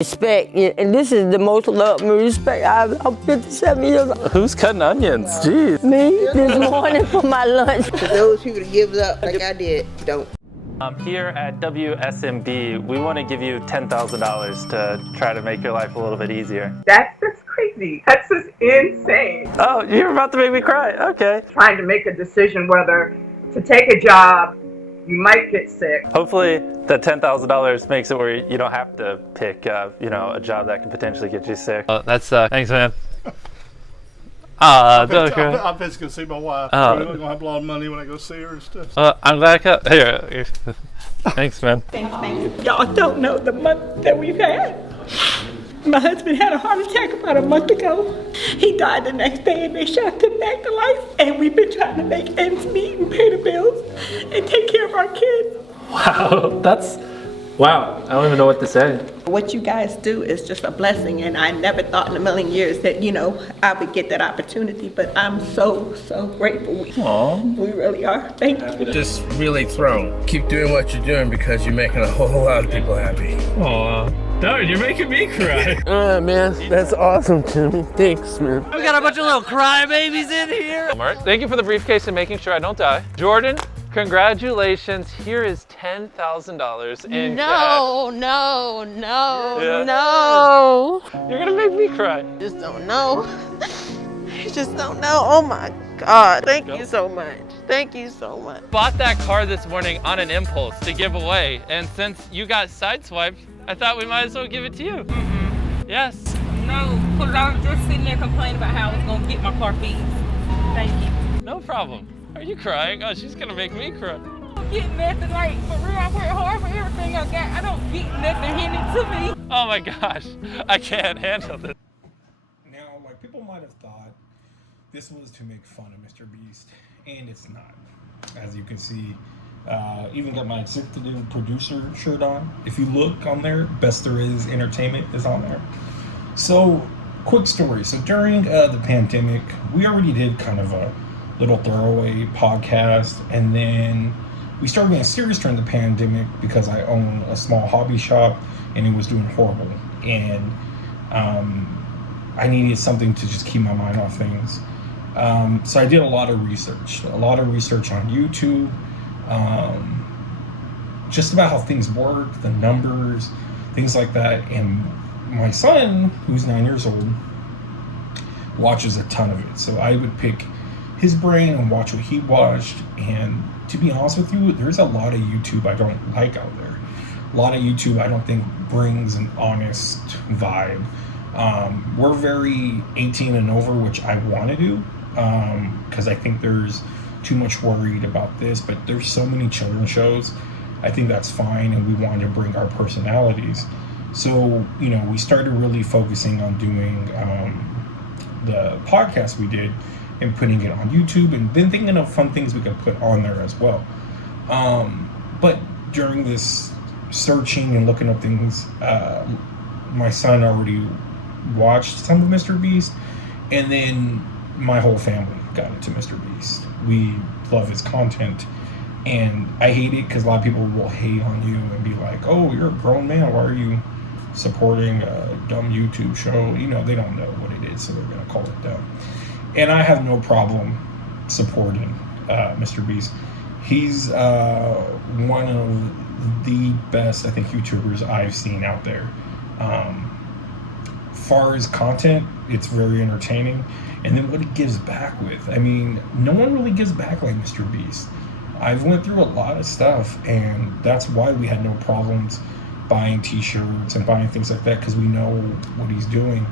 Respect, and this is the most love and respect. I'm 57 years old. Who's cutting onions? Jeez. Me, this morning for my lunch. To those people that gives up like I did, don't. Here at WSMD, we want to give you $10,000 to try to make your life a little bit easier. That's crazy. That's just insane. Oh, you're about to make me cry. Okay. Trying to make a decision whether to take a job, you might get sick. Hopefully, the $10,000 makes it where you don't have to pick, a job that can potentially get you sick. That sucks. Thanks, man. I'm just gonna see my wife. I'm gonna have a lot of money when I go see her and stuff. I'm glad I cut. Here. Thanks, man. Thank you. Y'all don't know the month that we've had. My husband had a heart attack about a month ago. He died the next day and they shot him back to life. And we've been trying to make ends meet and pay the bills and take care of our kids. Wow. I don't even know what to say. What you guys do is just a blessing, and I never thought in a million years that, I would get that opportunity, but I'm so grateful. We really are. Thank you. Just really thrown. Keep doing what you're doing because you're making a whole lot of people happy. Aw. Darn, you're making me cry. Man, that's awesome, Jimmy. Thanks, man. We got a bunch of little crybabies in here. Mark, thank you for the briefcase and making sure I don't die. Jordan, congratulations. Here is $10,000 in cash. No. Yeah. No. You're gonna make me cry. Just don't know. You just don't know. Oh my God. Thank you so much. Thank you so much. Bought that car this morning on an impulse to give away, and since you got sideswiped, I thought we might as well give it to you. Yes. No, because I was just sitting there complaining about how I was going to get my car fixed. Thank you. No problem. Are you crying? Oh, she's gonna make me cry. I don't get nothing, like, for real, I work hard for everything I got. I don't get nothing handed to me. Oh my gosh, I can't handle this. Now, people might have thought this was to make fun of Mr. Beast, and it's not. As you can see, even got my executive producer shirt on. If you look on there, Best There Is Entertainment is on there. So, quick story. So during the pandemic, we already did kind of a little throwaway podcast, and then we started getting serious during the pandemic because I own a small hobby shop and it was doing horrible, and I needed something to just keep my mind off things. So I did a lot of research on YouTube, just about how things work, the numbers, things like that. And my son, who's 9 years old, watches a ton of it. So I would pick his brain and watch what he watched. And to be honest with you, there's a lot of YouTube I don't like out there. A lot of YouTube I don't think brings an honest vibe. We're very 18 and over, which I want to do, because I think there's too much worried about this, but there's so many children's shows. I think that's fine, and we wanted to bring our personalities. So, we started really focusing on doing the podcast we did and putting it on YouTube, and then thinking of fun things we could put on there as well. But during this searching and looking up things, my son already watched some of Mr. Beast, and then my whole family got into Mr. Beast. We love his content, and I hate it because a lot of people will hate on you and be like, oh, you're a grown man, why are you supporting a dumb YouTube show? They don't know what it is, so they're going to call it dumb. And I have no problem supporting Mr. Beast. He's one of the best, I think, YouTubers I've seen out there. Far as content, it's very entertaining. And then what he gives back with. I mean, no one really gives back like Mr. Beast. I've went through a lot of stuff, and that's why we had no problems buying t-shirts and buying things like that, because we know what he's doing.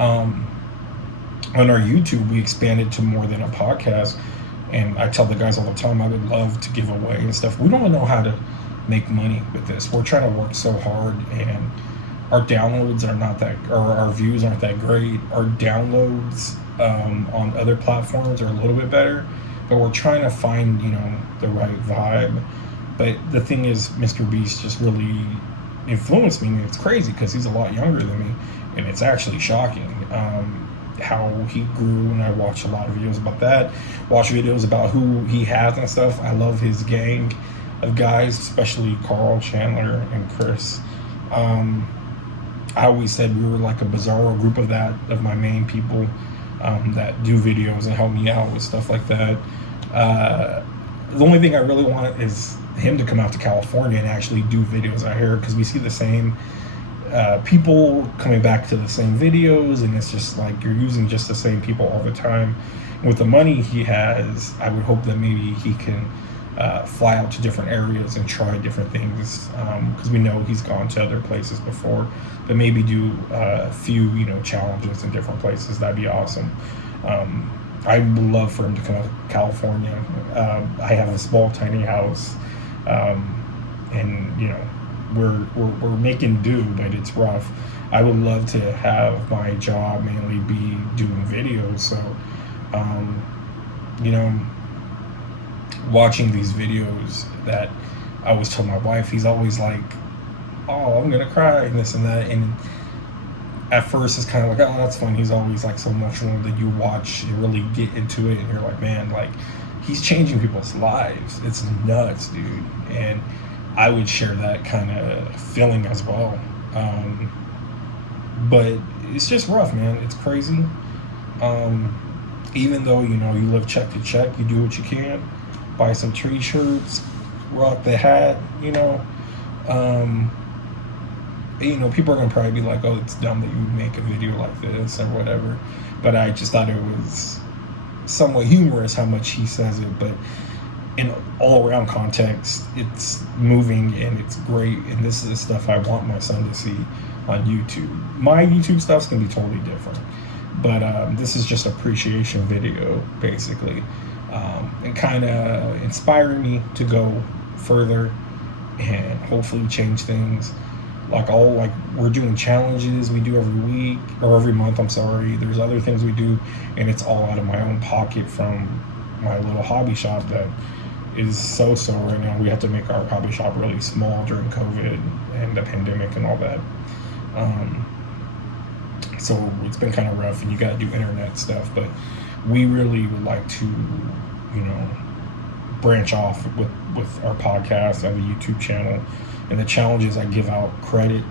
On our YouTube, we expanded to more than a podcast, and I tell the guys all the time I would love to give away and stuff. We don't know how to make money with this. We're trying to work so hard, and our downloads are not that, or our views aren't that great. Our downloads on other platforms are a little bit better, but we're trying to find the right vibe. But the thing is, Mr. Beast just really influenced me, and it's crazy because he's a lot younger than me, and it's actually shocking how he grew. And I watch a lot of videos about that, watch videos about who he has and stuff. I love his gang of guys, especially Carl, Chandler, and Chris. I always said we were like a bizarro group of my main people that do videos and help me out with stuff like that. The only thing I really want is him to come out to California and actually do videos out here, because we see the same people coming back to the same videos, and it's just like you're using just the same people all the time. With the money he has, I would hope that maybe he can fly out to different areas and try different things, because we know he's gone to other places before, but maybe do a few, challenges in different places. That'd be awesome. I would love for him to come out to California. I have a small, tiny house, and we're making do, but it's rough. I would love to have my job mainly be doing videos, so watching these videos that I always tell my wife, he's always like, oh, I'm gonna cry and this and that, and at first it's kind of like, oh, that's fun. He's always like so emotional that you watch and really get into it, and you're like, man, like he's changing people's lives. It's nuts, dude. And I would share that kind of feeling as well. But it's just rough, man. It's crazy. Even though, you live check to check, you do what you can, buy some t-shirts, rock the hat, people are gonna probably be like, oh, it's dumb that you would make a video like this or whatever. But I just thought it was somewhat humorous how much he says it, but in all around context, it's moving and it's great, and this is the stuff I want my son to see on YouTube. My YouTube stuff's gonna be totally different, but this is just appreciation video, basically, and kind of inspiring me to go further and hopefully change things. Like we're doing challenges we do every week or every month. I'm sorry. There's other things we do, and it's all out of my own pocket from my little hobby shop that is so right now. We have to make our hobby shop really small during COVID and the pandemic and all that. So it's been kind of rough, and you got to do internet stuff. But we really would like to, branch off with our podcast and the YouTube channel. And the challenges, I give out credit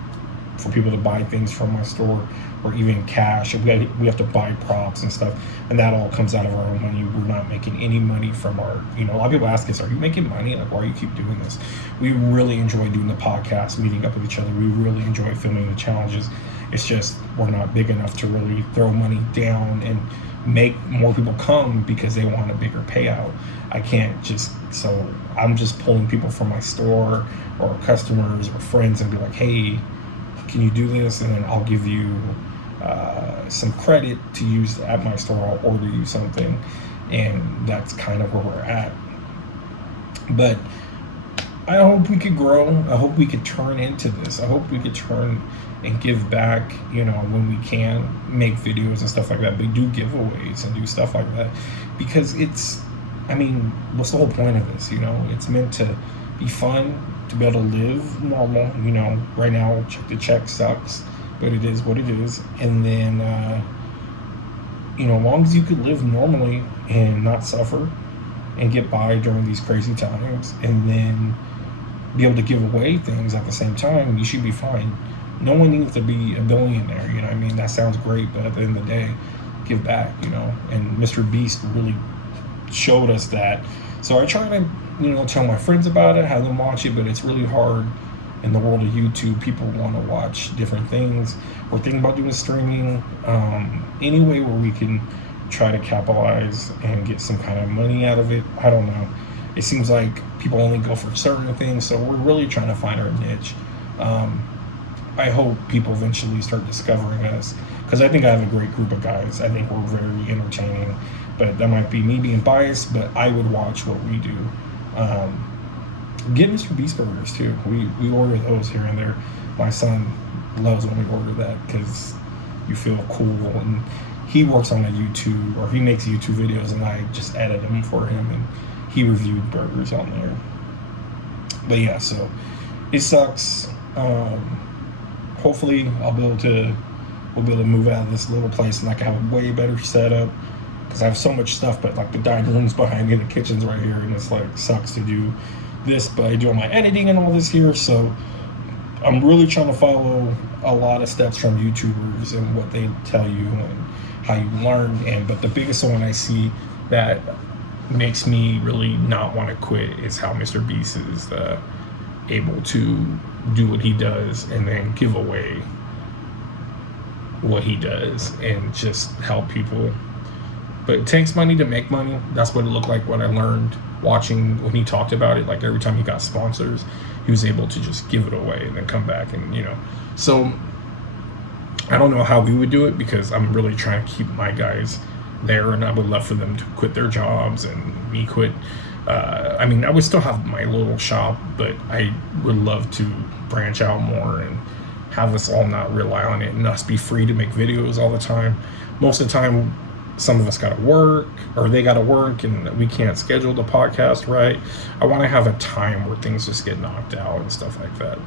for people to buy things from my store, or even cash. We have to buy props and stuff, and that all comes out of our own money. We're not making any money from our, a lot of people ask us, are you making money? Like, why do you keep doing this? We really enjoy doing the podcast, meeting up with each other. We really enjoy filming the challenges. It's just we're not big enough to really throw money down and make more people come because they want a bigger payout. I can't so I'm just pulling people from my store or customers or friends and be like, hey, can you do this? And then I'll give you some credit to use at my store. I'll order you something, and that's kind of where we're at. But I hope we could grow. I hope we could turn into this. I hope we could turn and give back, when we can, make videos and stuff like that, but do giveaways and do stuff like that, because what's the whole point of this? It's meant to be fun, to be able to live normal. Right now, check to check sucks, but it is what it is. And then, as long as you could live normally and not suffer and get by during these crazy times, and then be able to give away things at the same time, you should be fine. No one needs to be a billionaire, that sounds great, but at the end of the day, give back, and Mr. Beast really showed us that. So I try to, tell my friends about it, have them watch it, but it's really hard in the world of YouTube. People want to watch different things. We're thinking about doing streaming, any way where we can try to capitalize and get some kind of money out of it. I don't know. It seems like people only go for certain things, so we're really trying to find our niche. I hope people eventually start discovering us, because I think I have a great group of guys. I think we're very entertaining, but that might be me being biased, but I would watch what we do. Get Mr. Beast burgers too. We order those here and there. My son loves when we order that, because you feel cool, and he works on a YouTube, or he makes YouTube videos, and I just edit them for him, and he reviewed burgers on there. But yeah, so it sucks. Hopefully we'll be able to move out of this little place, and I can have a way better setup, because I have so much stuff, but like the dining room's behind me, the kitchen's right here, and it's like sucks to do this, but I do all my editing and all this here. So I'm really trying to follow a lot of steps from YouTubers and what they tell you and how you learn. But the biggest one I see that makes me really not want to quit is how Mr. Beast is able to do what he does and then give away what he does and just help people. But it takes money to make money. That's what it looked like when I learned watching when he talked about it. Like every time he got sponsors, he was able to just give it away and then come back and, you know. So I don't know how we would do it because I'm really trying to keep my guys there, and I would love for them to quit their jobs and me quit. I mean, I would still have my little shop, but I would love to branch out more and have us all not rely on it and us be free to make videos all the time. Most of the time, some of us got to work or they got to work and we can't schedule the podcast right. I want to have a time where things just get knocked out and stuff like that.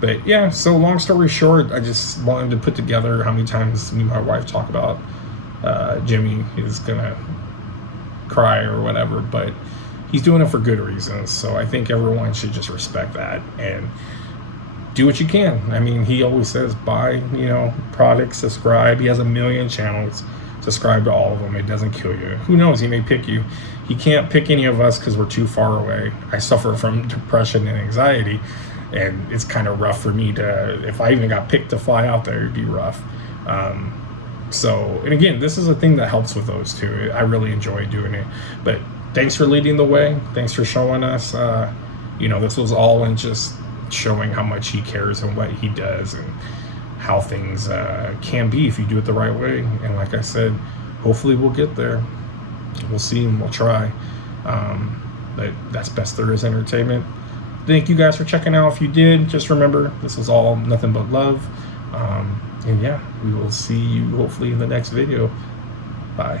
But yeah, so long story short, I just wanted to put together how many times me and my wife talk about Jimmy is gonna cry or whatever, but he's doing it for good reasons. So I think everyone should just respect that and do what you can. I mean, he always says buy, you know, products, subscribe. He has 1 million channels. Subscribe to all of them. It doesn't kill you. Who knows? He may pick you. He can't pick any of us because we're too far away. I suffer from depression and anxiety, and it's kind of rough for me to, if I even got picked to fly out there, it'd be rough. So, and again, this is a thing that helps with those too. I really enjoy doing it. But thanks for leading the way. Thanks for showing us, you know, this was all in just showing how much he cares and what he does and how things can be if you do it the right way. And like I said, hopefully we'll get there. We'll see and we'll try. But that's Best There Is Entertainment. Thank you guys for checking out. If you did, just remember, this was all nothing but love. And yeah, we will see you hopefully in the next video. Bye.